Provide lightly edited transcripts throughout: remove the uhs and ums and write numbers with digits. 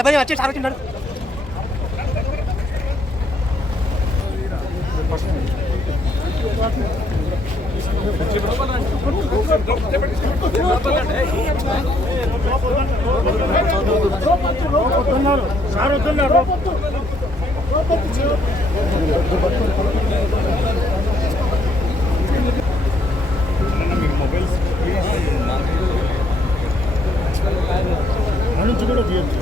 యాభై వచ్చి sir వచ్చింటాడు. Sir వస్తున్నారు. మొబైల్స్ నుంచి కూడా తీయచ్చు.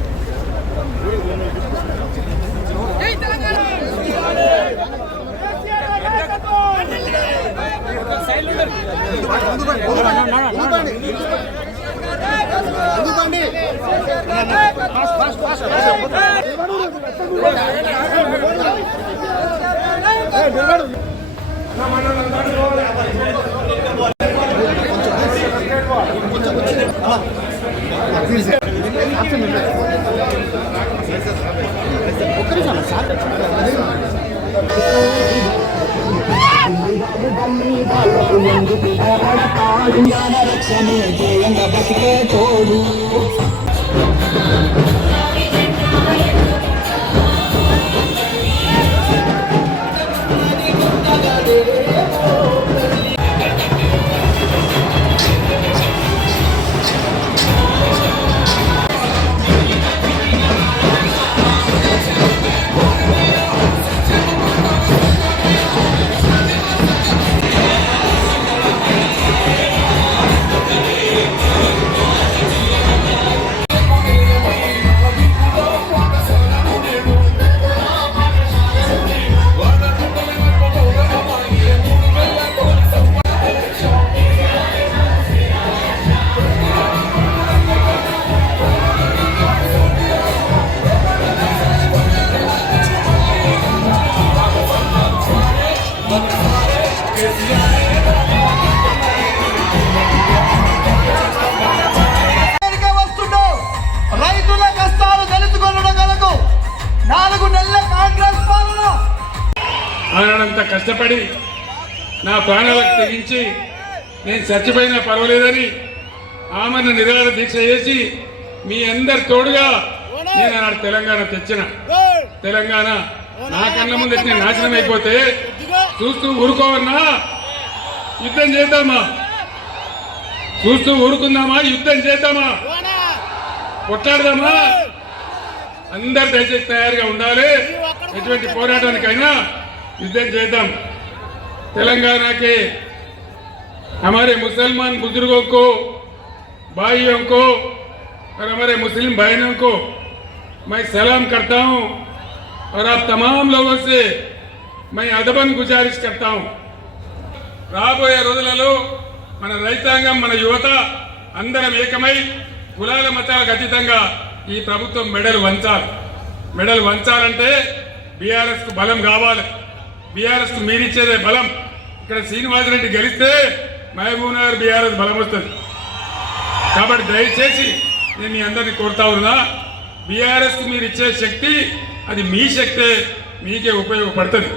రక్షణే జయంగా బతికే తోడు ఆనాడంతా కష్టపడి నా ప్రాణాలకు తెగించి నేను చచ్చిపోయినా పర్వాలేదని ఆమెను నిరాహార దీక్ష చేసి మీ అందరి తోడుగా నేను ఆనాడు తెలంగాణ తెచ్చిన. తెలంగాణ నా కళ్ళ ముందు నేను నాశనం అయిపోతే చూస్తూ ఊరుకోవన్నా? యుద్ధం చేద్దామా? చూస్తూ ఊరుకుందామా? యుద్ధం చేద్దామా? కొట్లాడదామా? అందరు దయచేసి తయారుగా ఉండాలి. ఎటువంటి పోరాటానికైనా युद्ध చేద్దాం. तेलंगाना के हमारे मुसलमान बुजुर्गों को, भाइयों को और हमारे मुस्लिम बहनों को मैं सलाम करता हूं और आप तमाम लोगों से मैं अदबन गुजारिश करता हूं. రాబోయే రోజులలో మన రైతాంగం, మన యువత అందరం ఏకమై కులాల మతాలకు అతీతంగా ఈ ప్రభుత్వం మెడలు వంచాలి. మెడలు వంచాలంటే బీఆర్ఎస్ కు బలం కావాలి. బీఆర్ఎస్ కు మీరిచ్చేదే బలం. ఇక్కడ శ్రీనివాసరెడ్డి గెలిస్తే మహబూబ్ నగర్ బీఆర్ఎస్ బలం వస్తుంది. కాబట్టి దయచేసి నేను మీ అందరినీ కోరుతా ఉన్నా, బీఆర్ఎస్ కు మీరు ఇచ్చే శక్తి అది మీ శక్తే, మీకే ఉపయోగపడుతుంది.